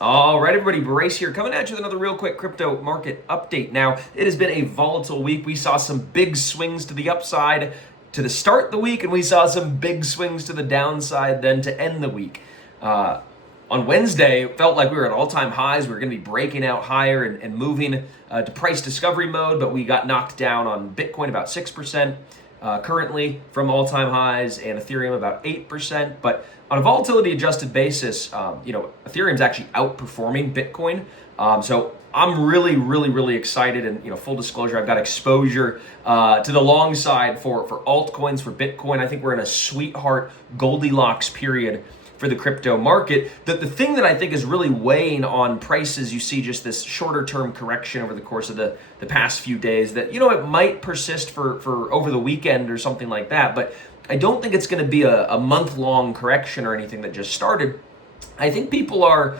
All right, everybody, Brace here, coming at you with another real quick crypto market update. Now, it has been a volatile week. We saw some big swings to the upside to the start of the week, and we saw some big swings to the downside then to end the week. On Wednesday, it felt like we were at all-time highs. We were going to be breaking out higher and moving to price discovery mode, but we got knocked down on Bitcoin about 6%. Currently from all-time highs, and Ethereum about 8%. But on a volatility-adjusted basis, Ethereum's actually outperforming Bitcoin. So I'm really excited. And full disclosure, I've got exposure to the long side for altcoins, for Bitcoin. I think we're in a sweetheart Goldilocks period for the crypto market. The thing that I think is really weighing on prices, you see just this shorter term correction over the course of the past few days that, it might persist for over the weekend or something like that. But I don't think it's going to be a month-long correction or anything that just started. I think people are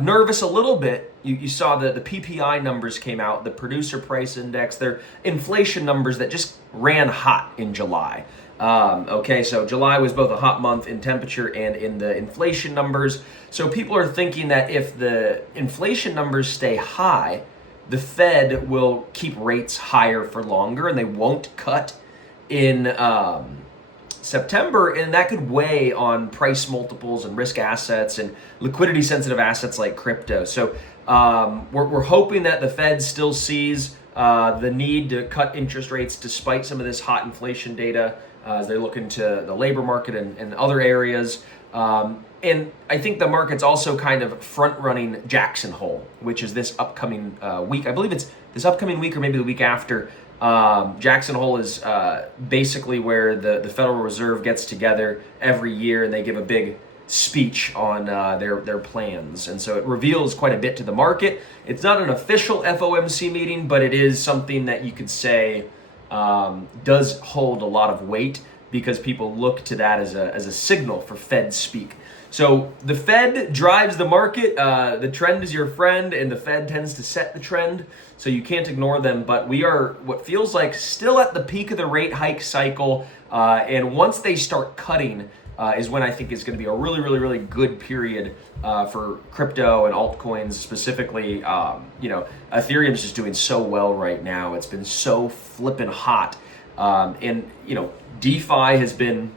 nervous a little bit. You saw the PPI numbers came out, the producer price index, their inflation numbers that just ran hot in July. So July was both a hot month in temperature and in the inflation numbers. So people are thinking that if the inflation numbers stay high, the Fed will keep rates higher for longer and they won't cut in September, and that could weigh on price multiples and risk assets and liquidity sensitive assets like crypto. So we're hoping that the Fed still sees the need to cut interest rates despite some of this hot inflation data as they look into the labor market and other areas. And I think the market's also kind of front-running Jackson Hole, which is this upcoming week. I believe it's this upcoming week or maybe the week after. Jackson Hole is basically where the Federal Reserve gets together every year and they give a big speech on their plans. And so it reveals quite a bit to the market. It's not an official FOMC meeting, but it is something that you could say does hold a lot of weight because people look to that as a signal for Fed speak. So the Fed drives the market. The trend is your friend, and the Fed tends to set the trend, so you can't ignore them. But we are what feels like still at the peak of the rate hike cycle, and once they start cutting is when I think is going to be a really good period for crypto and altcoins specifically. Ethereum is just doing so well right now. It's been so flippin' hot, and DeFi has been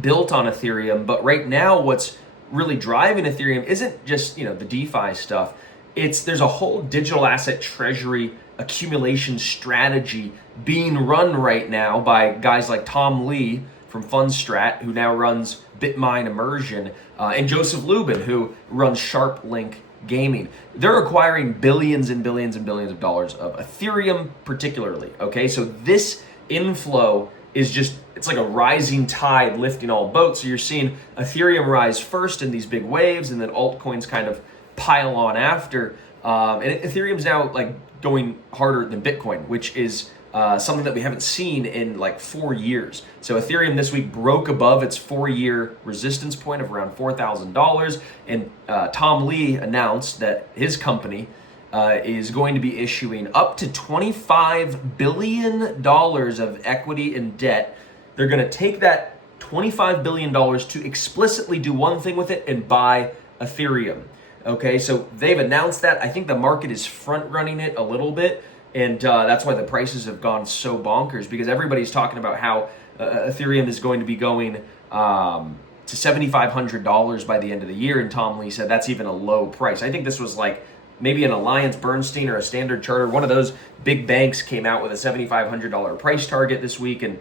built on Ethereum, but right now what's really driving Ethereum isn't just the DeFi stuff. There's a whole digital asset treasury accumulation strategy being run right now by guys like Tom Lee from Fundstrat, who now runs Bitmine Immersion, and Joseph Lubin, who runs SharpLink Gaming. They're acquiring billions and billions and billions of dollars of Ethereum particularly. Okay, so this inflow is it's like a rising tide lifting all boats. So you're seeing Ethereum rise first in these big waves, and then altcoins kind of pile on after. And Ethereum's now like going harder than Bitcoin, which is something that we haven't seen in like 4 years. So Ethereum this week broke above its 4-year resistance point of around $4,000. And Tom Lee announced that his company is going to be issuing up to $25 billion of equity and debt. They're going to take that $25 billion to explicitly do one thing with it and buy Ethereum. Okay, so they've announced that. I think the market is front running it a little bit. And that's why the prices have gone so bonkers, because everybody's talking about how Ethereum is going to be going to $7,500 by the end of the year. And Tom Lee said that's even a low price. I think this was like maybe an Alliance Bernstein or a Standard Chartered. One of those big banks came out with a $7,500 price target this week. And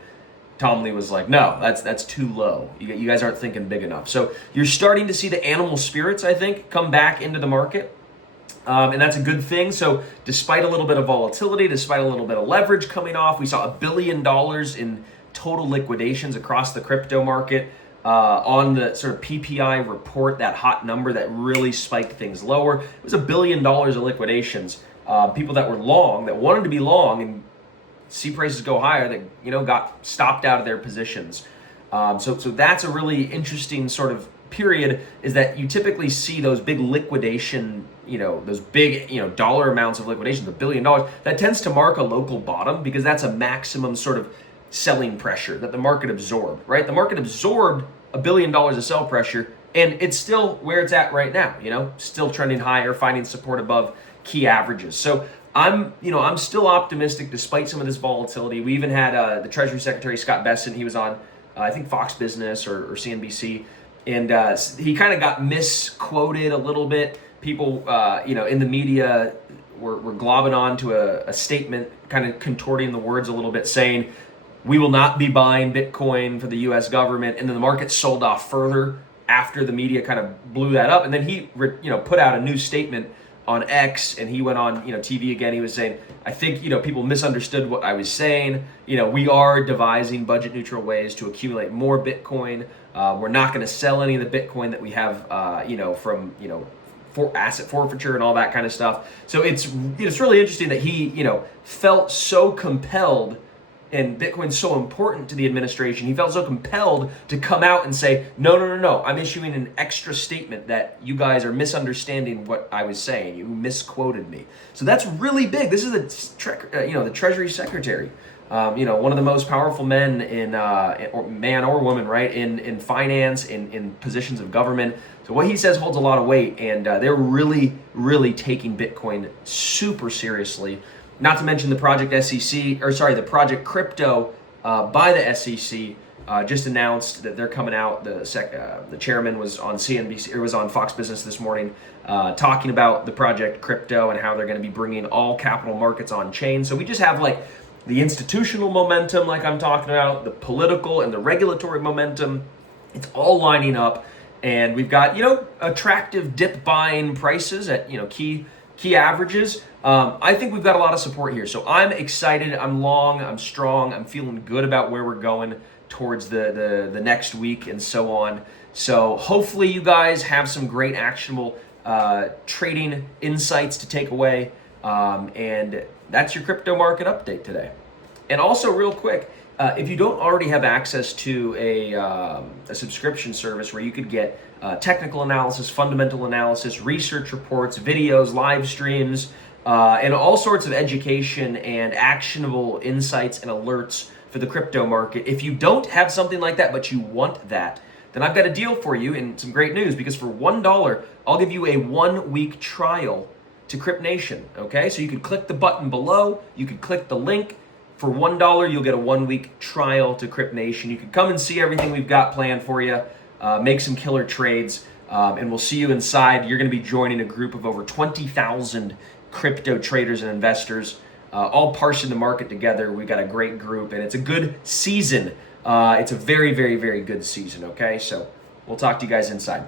Tom Lee was like, no, that's too low. You guys aren't thinking big enough. So you're starting to see the animal spirits, I think, come back into the market. And that's a good thing. So despite a little bit of volatility, despite a little bit of leverage coming off, we saw $1 billion in total liquidations across the crypto market on the sort of PPI report, that hot number that really spiked things lower. It was $1 billion of liquidations. People that were long, that wanted to be long and see prices go higher, that got stopped out of their positions. So that's a really interesting sort of period, is that you typically see those big liquidation, those big, dollar amounts of liquidations, $1 billion. That tends to mark a local bottom because that's a maximum sort of selling pressure that the market absorbed, right? The market absorbed $1 billion of sell pressure And it's still where it's at right now, still trending higher, finding support above key averages. So I'm still optimistic despite some of this volatility. We even had the Treasury Secretary, Scott Bessent. He was on, I think, Fox Business or CNBC. And he kind of got misquoted a little bit. People, in the media were globbing on to a statement, kind of contorting the words a little bit, saying, we will not be buying Bitcoin for the U.S. government. And then the market sold off further after the media kind of blew that up. And then he, put out a new statement on X, and he went on, TV again. He was saying, I think, people misunderstood what I was saying. We are devising budget neutral ways to accumulate more Bitcoin. We're not going to sell any of the Bitcoin that we have, from, for asset forfeiture and all that kind of stuff. So it's really interesting that he, felt so compelled, and Bitcoin's so important to the administration. He felt so compelled to come out and say, no, I'm issuing an extra statement that you guys are misunderstanding what I was saying. You misquoted me. So that's really big. This is the Treasury Secretary, one of the most powerful men or man or woman, right, in finance, in positions of government. So what he says holds a lot of weight, and they're really, really taking Bitcoin super seriously. Not to mention the Project Crypto by the SEC just announced that they're coming out. The chairman was on CNBC, or was on Fox Business this morning, talking about the Project Crypto and how they're going to be bringing all capital markets on chain. So we just have like the institutional momentum, like I'm talking about, the political and the regulatory momentum. It's all lining up, and we've got attractive dip buying prices at key averages. I think we've got a lot of support here. So I'm excited, I'm long, I'm strong, I'm feeling good about where we're going towards the next week and so on. So hopefully you guys have some great actionable trading insights to take away. And that's your crypto market update today. And also real quick, if you don't already have access to a subscription service where you could get technical analysis, fundamental analysis, research reports, videos, live streams, and all sorts of education and actionable insights and alerts for the crypto market. If you don't have something like that, but you want that, then I've got a deal for you and some great news, because for $1, I'll give you a 1-week trial to Crypt Nation, okay? So you can click the button below, you can click the link. For $1, you'll get a 1-week trial to Crypt Nation. You can come and see everything we've got planned for you, make some killer trades, and we'll see you inside. You're going to be joining a group of over 20,000 crypto traders and investors, all parsing the market together. We've got a great group, and it's a good season. It's a very, very, very good season, okay? So we'll talk to you guys inside.